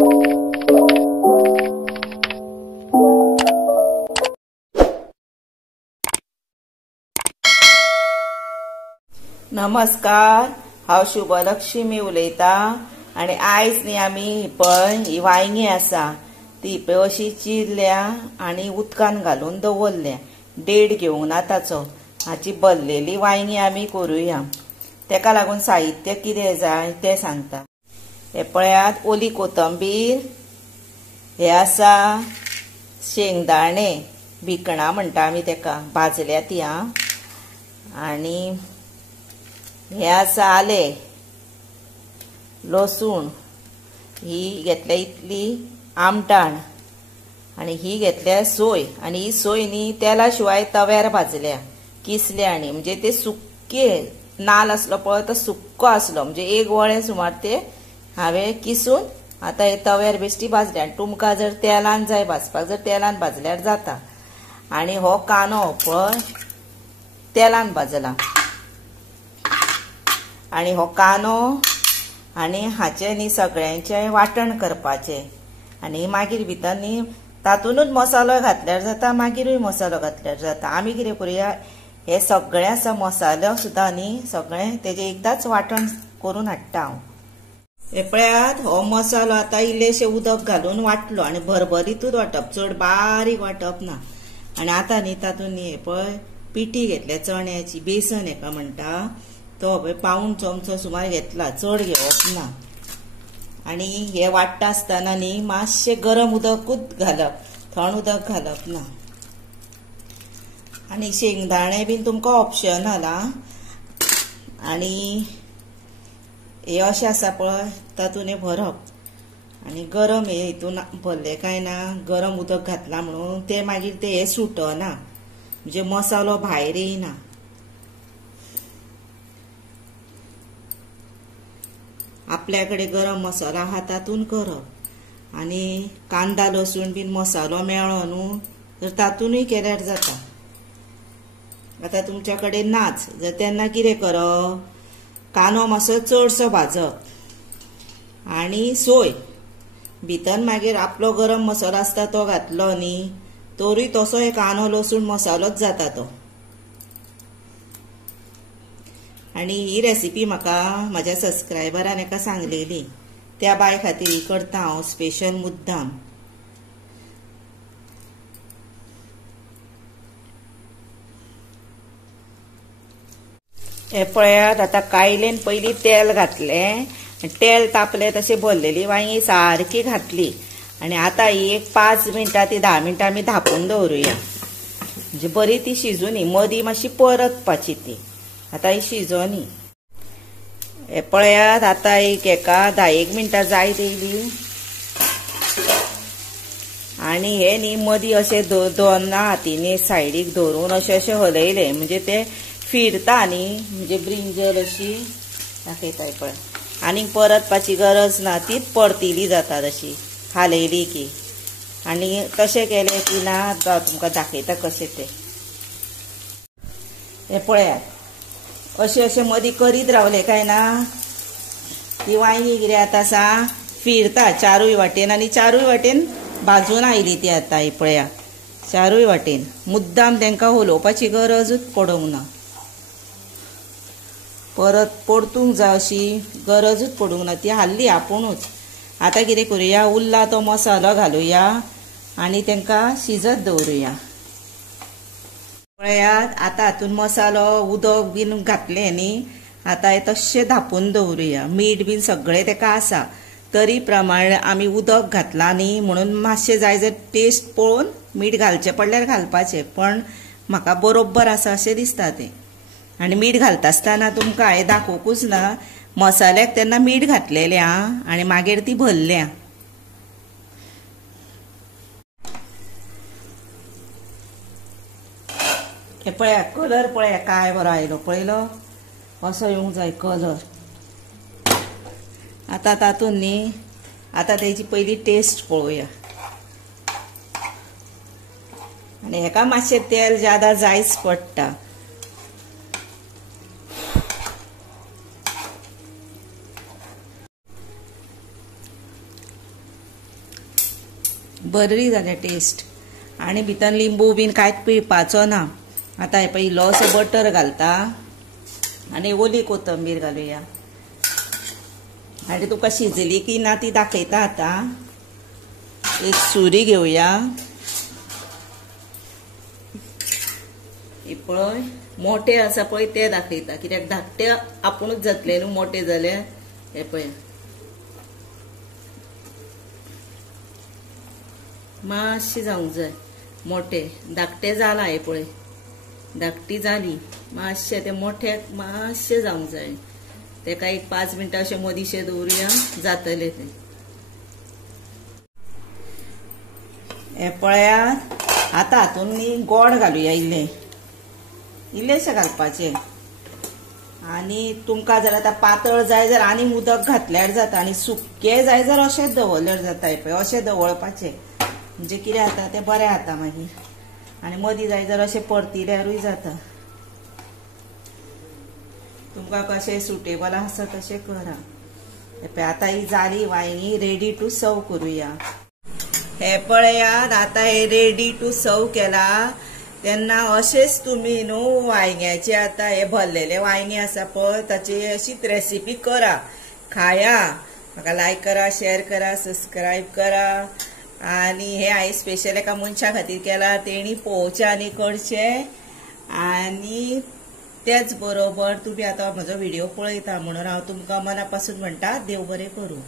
नमस्कार, हांव शुभलक्ष्मी उलयता आणि आयज न्ही आमी पळय ही वांयगी आसा ती पळय अशी चिरल्या आणि उदकान घालून दवरल्या। डेट घेवंक ना ताचो। हाची भरलेली वांयगी आमी करूया। तेका लागून साहित्य कितें जाय ते सांगता। हे पळयात, ओली कोथंबीर, हे आसा शेंगदाणे, भिकणां म्हणटा आमी तेका, भाजल्या ती आणि हे आसा आले, लसूण, ही घेतल्या इतली आमटाण आणि ही घेतल्या सोय। आणि ही सोय न्ही तेला शिवाय तव्यार भाजल्या, किसल्या आणि म्हणजे ते सुक्के नाल असलो पळय तो सुक्को असलो, म्हणजे एक वळे सुमार ते हांवें किसून आता हे तव्यार बेश्टी भाजल्या। आणि तुमकां जर तेलान जाय भाजपाक, जर तेलान भाजल्यार जाता। आणि हो कानो पळय तेलान भाजला आणि हो कानो आणि हाचे न्ही सगळ्यांचे वाटण करपाचे। आणि मागीर भितर न्ही तातूनच मसालो घातल्यार जाता, मागीरूय मसालो घातल्यार जाता। आमी कितें करूया, हे सगळे आसा मसालो सुद्दां न्ही सगळे तेजे एकदाच वाटण करून हाडटा हांव। हे पळयात, हो मसालो आता इल्लेशे उदक घालून वाटलो आणि भरभरीतूच वाटप, चड बारीक वाटप ना। आणि आता न्ही तातून न्ही हे पळय पिठी घेतल्या चण्याची, बेसन हेका म्हणटा, तो पळय पाऊण चमचो सुमार घेतला, चड घेवप ना। आणि हे वाटता आसतना न्ही मातशे गरम उदकूच घालप, थंड उदक घालप ना। आणि शेंगदाणे बीन तुमकां ऑप्शनल आणि हे अशें आसा पळय तातून हे भरप आणि गरम हे हितून भरले काय ना, गरम उदक घातला म्हणून ते मागीर ते हे सुटना, म्हणजे मसालो भायर येयना। आपल्याकडे गरम मसाला आहा तातून करप। आणि कांदा लसूण बीन मसालो मेळ्ळो न्हू तर तातूनय केल्यार जाता। आता तुमच्याकडे नाच जर तेन्ना कितें करप, कानो मातसो चडसो भाजप आणि सोय भितर मागीर आपलो गरम मसालो आसता तो घातलो न्ही तोरूय तसो एक कानो लसूण मसालोच जाता तो। आणि ही रेसिपी म्हाका म्हाज्या सबस्क्रायबरान एका सांगलेली, त्या बाय खातीर ही करता हांव स्पेशल मुद्दाम। हे पळयात, आता कायलेन पयलीं तेल घातलें, तेल तापलें तशें भरलेली वांयगी सारकी घातली। आणि आता ही एक 5 मिनटां ती 10 मिनटां आमी धापून दवरुया, म्हणजे बरी ती शिजूनी, मदीं मातशी परतपाची ती। आता ही शिजोनी। हे पळयात, आता एक हेका 10-1 मिनटां जायत येयली आणि हे न्ही मदीं अशें दोना हातींनी सायडीक धरून अशें अशें हलयलें, म्हणजे ते फिरता न्ही, म्हणजे ब्रिंजल अशी दाखयताय पळय। आनी परतपाची गरज ना, तीच परतिली जाता तशी हालयली की। आणि तशें केलें की ना, तुमकां दाखयता कशें ते। हे पळयात, अशें अशें मदीं करीत रावले काय ना, ती वांयगी कितें आता सा फिरता चारूय वाटेन आणि चारूय वाटेन भाजून आयली ती। आता ही पळया, चारूय वाटेन मुद्दाम तांकां हलोवपाची गरजूच पडोंक ना, परत परतूंक जाय अशी गरजूच पडूंक ना, ती हाल्ली आपुणूच। आता कितें करूया, उरला तो मसालो घालुया आणि तांकां शिजत दवरुया। पळयात, आता हातून मसालो उदक बीन घातलें न्ही, आता हे तशें धापून दवरुया। मीठ बीन सगळें तेका आसा, तरी प्रमाण आमी उदक घातला न्ही म्हणून मातशें जाय जर टेस्ट पळोवन मीठ घालचें पडल्यार घालपाचें, पण म्हाका बरोबर आसा अशें दिसता तें। आणि मीठ घालता आसतना तुमकां हांवें दाखोवंकूच ना, मसाल्याक तेन्ना मीठ घातलेलें आणि मागीर ती भरल्या। हे पळया, कलर पळया काय बरो आयलो, पळयलो असो येवंक जाय कलर। आता तातून न्ही, आता तेची पयली टेस्ट पळोवया। आणि हेका मातशें तेल ज्यादा जायच पडटा। बरी जाल्या टेस्ट आणि भितर लिंबू बीन कांयच पिळपाचो ना। आता हे पळय इल्लोसो बटर घालता आणि ओली कोथंबीर घालुया आणि तुका शिजली की ना ती दाखयता। आता एक सुरी घेऊया, हे पळय मोठे आसा पळय ते दाखयता, कित्याक धाकटे आपुणूच जातले न्हू मोठे जाले। हे पळय मातशे जावंक जाय मोठे, धाकटे जाला हे पळय धाकटी जाली, मातशे ते मोठ्याक मातशे जावंक जाय। तेका एक 5 मिनटां अशें मदींशे दवरुया, जातले ते। हे पळयात आता हातून न्ही गोड घालुया, इल्लेशे घालपाचे आणि तुमकां जर आता पातळ जाय जर आनी उदक घातल्यार जाता आणि सुके जाय जर अशेंच दवरल्यार जाता। हे पळय अशें दवरपाचे म्हणजे कितें जाता ते बरें जाता मागीर आणि मदीं जाय जर अशें परतिल्यारूय जाता। तुमकां कशें सुटेबल आसा तशें करा। हे पळय आता ही जाली वांयगी, रेडी टू सर्व करूया। हे पळयात आता हे रेडी टू सर्व केला। तेन्ना अशेंच तुमी न्हू वांयग्याचे आता हे भरलेले वांयगे आसा पळय ताची अशीच रेसिपी करा, खाया। म्हाका लायक करा, शेअर करा, सबस्क्राईब करा आणि हे हांवें स्पेशल एका मनशा खातीर केला, तेणी पळोवचें आनी करचें। आणि त्याच बरोबर तुम्ही आता म्हजो व्हिडिओ पळयता म्हणून हांव तुमकां मना पासून म्हणटा देव बरें करूं।